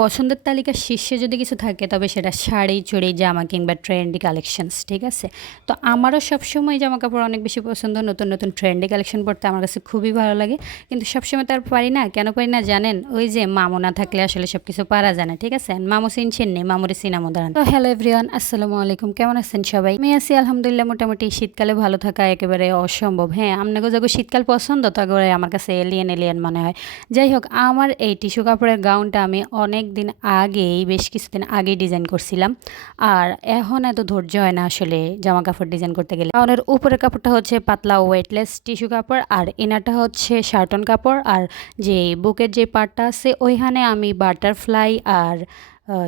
পছন্দের তালিকার শীর্ষে যদি কিছু থাকে, তবে সেটা শাড়ি, চুড়ি, জামা কিংবা ট্রেন্ডি কালেকশনস ঠিক আছে? তো আমারও সবসময় জামা কাপড় অনেক বেশি পছন্দ। নতুন নতুন ট্রেন্ডি কালেকশন পড়তে আমার কাছে খুবই ভালো লাগে। কিন্তু সবসময় তো আর পারি না, কেন পারি না জানেন? ওই যে মামু না থাকলে আসলে সব কিছু পারা যায় না, ঠিক আছে? মামু চিনছেন নি মামুরে সিনামো দাঁড়ান তো হ্যালো এভরিওয়ান আসসালামু আলাইকুম, কেমন আছেন সবাই? আমি আছি আলহামদুলিল্লাহ মোটামুটি, শীতকালে ভালো থাকা একেবারে অসম্ভব। হ্যাঁ আপনাকে যখন শীতকাল পছন্দ, তখন আমার কাছে এলিয়েন এলিয়েন মনে হয়। যাই হোক, আমার এই টিস্যু কাপড়ের গাউনটা আমি অনেক দিন আগেই, বেশ কিছুদিন আগে ডিজাইন করছিলাম। আর এখন এত ধৈর্য হয় না আসলে জামা কাপড় ডিজাইন করতে গেলে। গাউনের উপরের কাপড়টা হচ্ছে পাতলা ওয়েটলেস টিস্যু কাপড়, আর এনারটা হচ্ছে শার্টন কাপড়। আর যে বুকের যে পার্টটা আছে, ওইখানে আমি বাটারফ্লাই আর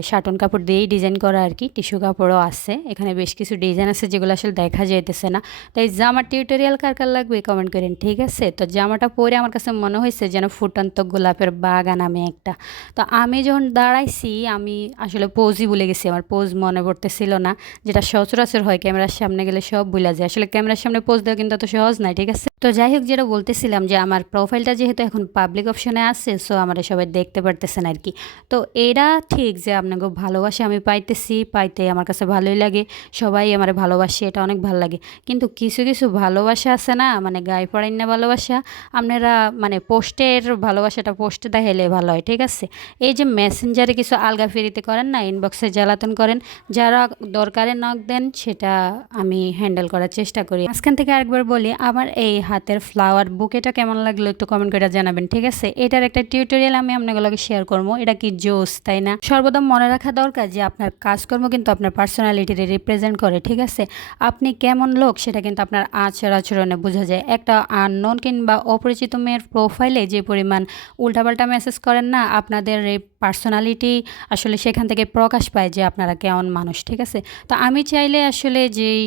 শার্টন কাপড় দিয়েই ডিজাইন করা আর কি টিস্যু কাপড়ও আছে। এখানে বেশ কিছু ডিজাইন আছে যেগুলো আসলে দেখা যাইতেছে না। তাই জামার টিউটোরিয়াল কার কার লাগবে কমেন্ট করেন, ঠিক আছে? তো জামাটা পরে আমার কাছে মনে হয়েছে যেন ফুটন্ত গোলাপের বাগান আমি একটা। তো আমি যখন দাঁড়াইছি, আমি আসলে পোজই ভুলে গেছি, আমার পোজ মনে পড়তেছিল না। যেটা সচরাচর হয়, ক্যামেরার সামনে গেলে সব ভুলে যায়। আসলে ক্যামেরার সামনে পোজ দেওয়া কিন্তু অত সহজ নয় ঠিক আছে? তো যাই হোক, যেটা বলতেছিলাম যে আমার প্রোফাইলটা যেহেতু এখন পাবলিক অপশনে আছে সো আমরা সবাই দেখতে পারতেছেন আর কি। তো এরা ঠিক যে আপনাকে ভালোবাসে আমি পাইতেছি, পাইতে আমার কাছে ভালোই লাগে, সবাই আমার ভালোবাসে, এটা অনেক ভালো লাগে। কিন্তু কিছু কিছু ভালোবাসা আছে না মানে গায়ে পড়েন না ভালোবাসা, আপনারা মানে পোস্টের ভালোবাসাটা পোস্টে দেখাইলে ভালো হয়, ঠিক আছে? এই যে মেসেঞ্জারে কিছু আলগা ফেরিতে করেন না ইনবক্সে জ্বালাতন করেন, যারা দরকারে নক দেন, সেটা আমি হ্যান্ডেল করার চেষ্টা করি। মাঝখান থেকে আরেকবার বলি, আমার এই হাতের ফ্লাওয়ার বুকেটা কেমন লাগল একটু কমেন্ট করে জানাবেন, ঠিক আছে? এটার একটা টিউটোরিয়াল আমি আপনাগুলোকে শেয়ার করব, এটা কি জোস তাই না? সর্বদা মনে রাখা দরকার যে আপনার কাজকর্ম কিন্তু আপনার পার্সোনালিটির রিপ্রেজেন্ট করে, ঠিক আছে? আপনি কেমন লোক সেটা কিন্তু আপনার আচার আচরণে বোঝা যায়। একটা আননোন কিংবা অপরিচিত মেয়ের প্রোফাইলে যে পরিমাণ উল্টাপাল্টা মেসেজ করেন না, আপনাদের পার্সোনালিটি আসলে সেখান থেকে প্রকাশ পায় যে আপনারা কেমন মানুষ, ঠিক আছে? তো আমি চাইলে আসলে যেই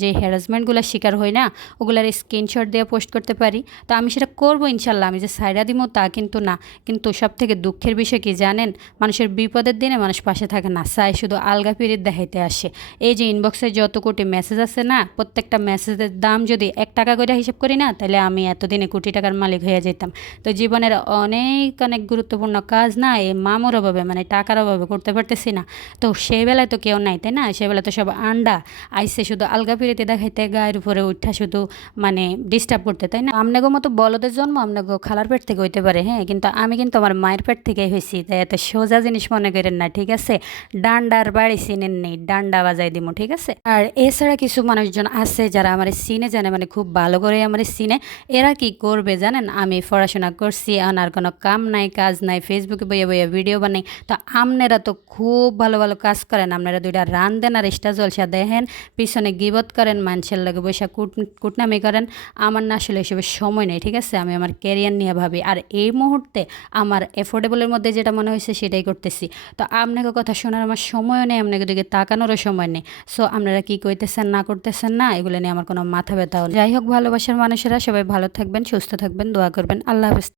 যে হ্যারাসমেন্টগুলো শিকার হই না, ওগুলার স্ক্রিনশট দিয়ে পোস্ট করতে পারি। তো আমি সেটা করব ইনশাল্লাহ, আমি যে সাইডা দিব তা কিন্তু না। কিন্তু সব থেকে দুঃখের বিষয় কি জানেন? মানুষের বিপদের দিনে মানুষ পাশে থাকে না? চাই শুধু আলগা পিরিত দেখাইতে আসে। এই যে ইনবক্সে যত কোটি মেসেজ আছে না, প্রত্যেকটা মেসেজের দাম যদি এক টাকা করে হিসাব করি না, তাহলে আমি এতদিনে কোটি টাকার মালিক হয়ে যেতাম তো জীবনের অনেক অনেক গুরুত্বপূর্ণ কাজ না, এই মামুর অভাবে মানে টাকার অভাবে করতে পারতেছি না। তো সেই বেলায় তো কেউ নাই, তাই না? সেই বেলায় তো সব আন্ডা। আইসে শুধু আলগা পিরিতে দেখাইতে, গায়ের উপরে উঠা শুধু মানে ডিস্টার্ব করতে, তাই না? আমনাগো মতো বলদের জন্ম আমনাগো খালার পেট থেকে হইতে পারে হ্যাঁ? কিন্তু আমি কিন্তু আমার মায়ের পেট থেকেই হয়েছি তাই এত সোজা জিনিস মনে করেন না, ঠিক আছে? ডান্ডার বাড়ি চিনেন নেই, ডান্ডা বাজাই দিব ঠিক আছে? আর এছাড়া কিছু মানুষজন আছে যারা আমার সিনে জানে মানে খুব ভালো করে আমার সিনে এরা কি করবে জানেন? আমি পড়াশোনা করছি আর কোনো কাম নাই, কাজ নাই ফেসবুকে বইয়ে বইয়ে ভিডিও বানাই। তো আপনারা তো খুব ভালো ভালো কাজ করেন আপনারা দুইটা রান দেন আর স্টা জলসা দেখেন পিছনে গিবত করেন, মানুষের লাগে বৈশা কুট, কুটনামি করেন। আমার না আসলে এসবের সময় নেই, ঠিক আছে? আমি আমার ক্যারিয়ার নিয়ে ভাবি। আর এই মুহূর্তে আমার এফোর্ডেবলের মধ্যে যেটা মনে হয়েছে সেটাই করতেছি। তো আপনাকে কথা শোনার আমার সময়ও নেই, আপনাকে দিকে তাকানোরও সময় নেই। সো আপনারা কি করতেছেন না করতেছেন, না, এগুলো নিয়ে আমার কোনো মাথা ব্যথা। যাই হোক, ভালোবাসার মানুষেরা সবাই ভালো থাকবেন, সুস্থ থাকবেন, দোয়া করবেন। আল্লাহ হাফেজ।